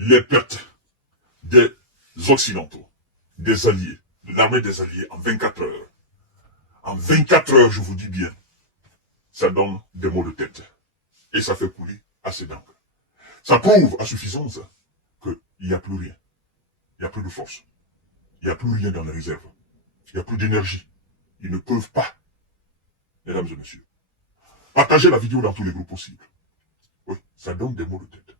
les pertes des Occidentaux, des Alliés, de l'armée des Alliés en 24 heures. En 24 heures, je vous dis bien, ça donne des maux de tête. Et ça fait couler assez d'encre. Ça prouve à suffisance qu'il n'y a plus rien. Il n'y a plus de force. Il n'y a plus rien dans les réserves. Il n'y a plus d'énergie. Ils ne peuvent pas, mesdames et messieurs. Partagez la vidéo dans tous les groupes possibles. Oui, ça donne des maux de tête.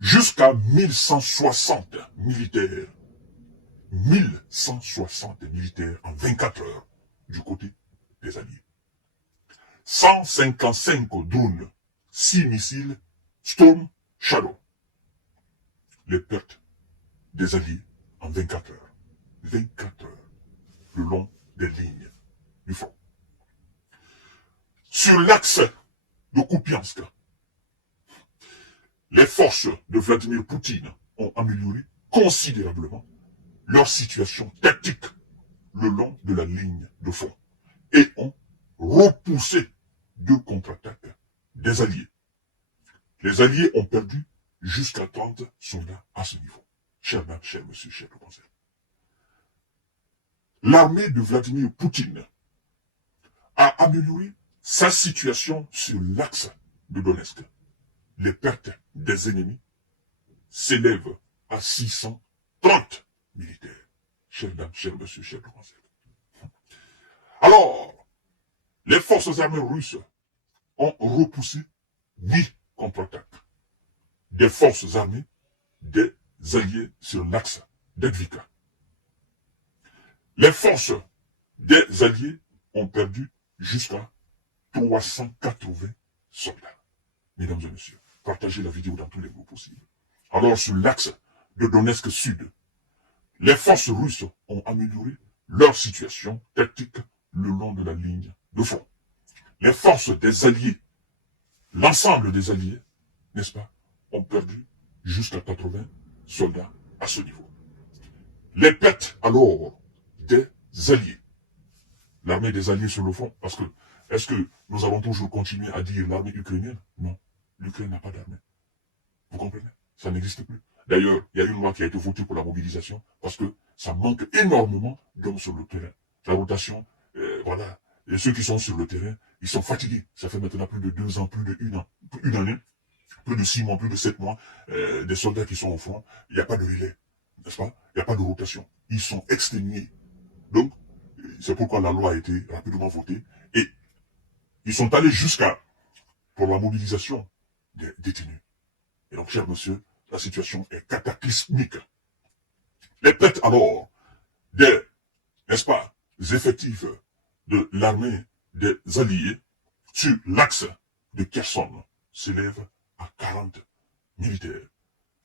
Jusqu'à 1160 militaires. 1160 militaires en 24 heures du côté des Alliés. 155 drones, 6 missiles Storm Shadow. Les pertes des Alliés en 24 heures. 24 heures le long des lignes du front. Sur l'axe de Kupiansk, les forces de Vladimir Poutine ont amélioré considérablement leur situation tactique le long de la ligne de front et ont repoussé deux contre-attaques des Alliés. Les Alliés ont perdu jusqu'à 30 soldats à ce niveau. Cher dame, cher monsieur, cher le conseil. L'armée de Vladimir Poutine a amélioré sa situation sur l'axe de Donetsk. Les pertes des ennemis s'élèvent à 630 militaires. Cher dame, cher monsieur, cher le conseil. Alors, les forces armées russes ont repoussé 8 contre-attaques des forces armées des Alliés sur l'axe d'Edvika. Les forces des Alliés ont perdu jusqu'à 380 soldats. Mesdames et messieurs, partagez la vidéo dans tous les groupes possibles. Alors, sur l'axe de Donetsk Sud, les forces russes ont amélioré leur situation tactique le long de la ligne de front. Les forces des Alliés, l'ensemble des Alliés, n'est-ce pas, ont perdu jusqu'à 80 soldats à ce niveau. Les pertes alors des Alliés, l'armée des Alliés sur le front, parce que, est-ce que nous allons toujours continuer à dire l'armée ukrainienne? Non, l'Ukraine n'a pas d'armée. Vous comprenez? Ça n'existe plus. D'ailleurs, il y a une loi qui a été votée pour la mobilisation, parce que ça manque énormément d'hommes sur le terrain. La rotation, voilà. Et ceux qui sont sur le terrain, ils sont fatigués. Ça fait maintenant plus de 2 ans, plus de une année, plus de 6 mois, plus de 7 mois, des soldats qui sont au front. Il n'y a pas de relais, n'est-ce pas? Il n'y a pas de rotation. Ils sont exténués. Donc, c'est pourquoi la loi a été rapidement votée. Et ils sont allés jusqu'à, pour la mobilisation des détenus. Et donc, cher monsieur, la situation est cataclysmique. Les pertes alors des, n'est-ce pas, effectifs de l'armée des Alliés sur l'axe de Kherson s'élèvent à 40 militaires.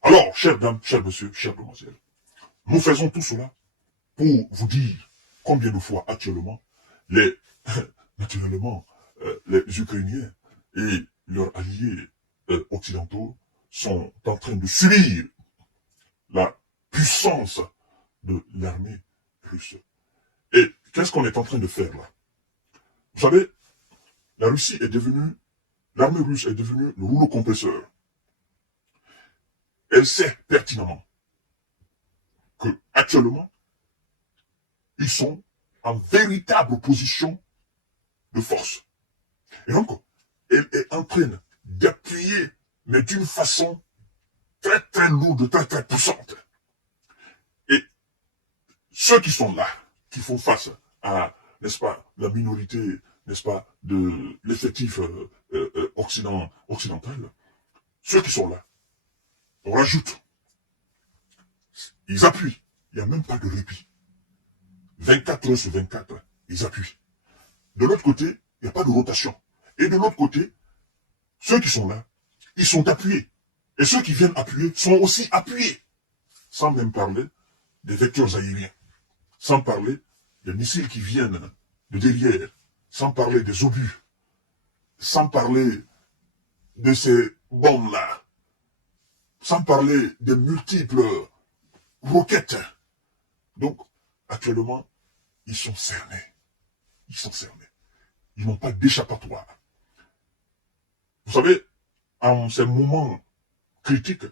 Alors, chères dames, chers monsieur, chères demoiselles, nous faisons tout cela pour vous dire combien de fois actuellement naturellement, les Ukrainiens et leurs alliés occidentaux sont en train de subir la puissance de l'armée russe. Et qu'est-ce qu'on est en train de faire là? Vous savez, l'armée russe est devenue le rouleau compresseur. Elle sait pertinemment que actuellement, ils sont en véritable position de force. Et donc, elle est en train d'appuyer, mais d'une façon très très lourde, très très puissante. Et ceux qui sont là, qui font face à, n'est-ce pas, la minorité, n'est-ce pas, de l'effectif occidental, ceux qui sont là, on rajoute, ils appuient, il n'y a même pas de répit. 24 heures sur 24, ils appuient. De l'autre côté, il n'y a pas de rotation. Et de l'autre côté, ceux qui sont là, ils sont appuyés. Et ceux qui viennent appuyer sont aussi appuyés. Sans même parler des vecteurs aériens. Sans parler des missiles qui viennent de derrière. Sans parler des obus. Sans parler de ces bombes-là. Sans parler des multiples roquettes. Donc, actuellement, ils sont cernés. Ils sont cernés. Ils n'ont pas d'échappatoire. Vous savez, en ces moments critiques,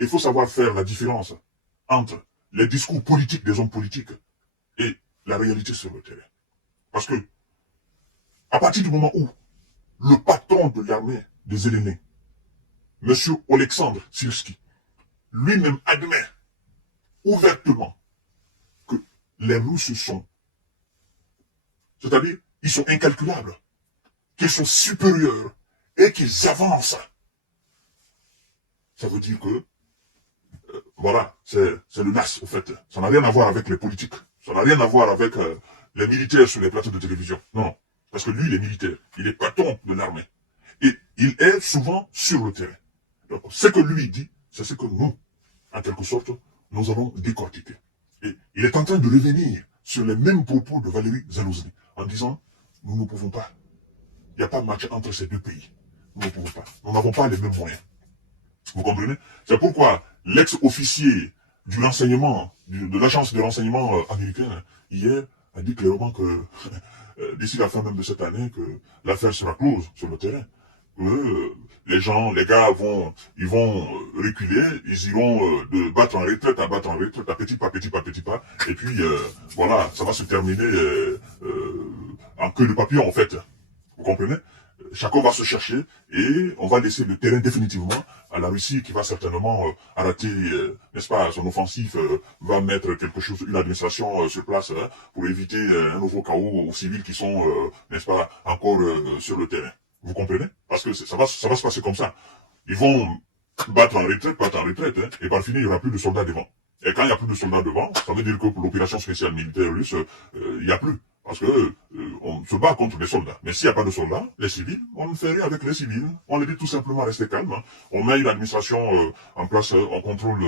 il faut savoir faire la différence entre les discours politiques des hommes politiques et la réalité sur le terrain. Parce que, à partir du moment où le patron de l'armée des Helléniques, M. Alexandre Sirski, lui-même admet ouvertement que les Russes sont, c'est-à-dire, ils sont incalculables, qu'ils sont supérieurs et qu'ils avancent. Ça veut dire que, voilà, c'est le NAS, au fait. Ça n'a rien à voir avec les politiques. Ça n'a rien à voir avec les militaires sur les plateaux de télévision. Non, parce que lui, il est militaire. Il est patron de l'armée. Et il est souvent sur le terrain. Donc, ce que lui dit, c'est ce que nous, en quelque sorte, nous allons décortiquer. Et il est en train de revenir sur les mêmes propos de Valéry Zalouzny, en disant, nous ne pouvons pas. Il n'y a pas de match entre ces deux pays. Nous ne pouvons pas. Nous n'avons pas les mêmes moyens. Vous comprenez? C'est pourquoi l'ex-officier du renseignement, de l'agence de renseignement américaine, hier, a dit clairement que d'ici la fin même de cette année, que l'affaire sera close sur le terrain. Que les gars ils vont reculer, ils iront de battre en retraite, à petit pas, et puis voilà, ça va se terminer en queue de papillon en fait. Vous comprenez? Chacun va se chercher et on va laisser le terrain définitivement à la Russie qui va certainement arrêter, n'est-ce pas, son offensif, va mettre quelque chose, une administration sur place pour éviter un nouveau chaos aux civils qui sont, n'est-ce pas, encore sur le terrain. Vous comprenez? Parce que ça va se passer comme ça. Ils vont battre en retraite, et par finir, il n'y aura plus de soldats devant. Et quand il n'y a plus de soldats devant, ça veut dire que pour l'opération spéciale militaire russe, il n'y a plus. Parce que on se bat contre les soldats. Mais s'il n'y a pas de soldats, les civils, on ne fait rien avec les civils. On les dit tout simplement rester calme. Hein. On met une administration en place, on contrôle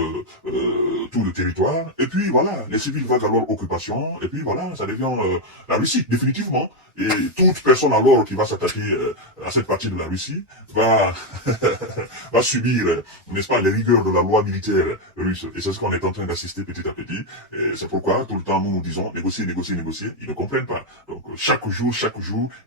tout le territoire. Et puis voilà, les civils vont à leur occupation. Et puis voilà, ça devient la Russie, définitivement. Et toute personne alors qui va s'attaquer à cette partie de la Russie va va subir, n'est-ce pas, les rigueurs de la loi militaire russe. Et c'est ce qu'on est en train d'assister petit à petit. Et c'est pourquoi tout le temps nous disons négocier. Ils ne comprennent pas. Donc chaque jour,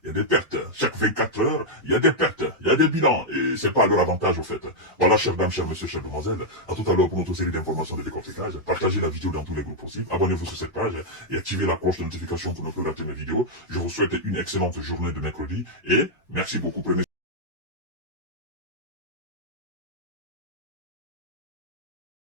il y a des pertes. Chaque 24 heures, il y a des pertes, il y a des bilans. Et c'est pas à leur avantage au fait. Voilà, chers dames, chers messieurs, chers demoiselles. À tout à l'heure pour notre série d'informations de décortiquage. Partagez la vidéo dans tous les groupes possibles. Abonnez-vous sur cette page et activez la cloche de notification pour ne plus rater mes vidéos. Je vous souhaite une excellente journée de mercredi et merci beaucoup. Prenez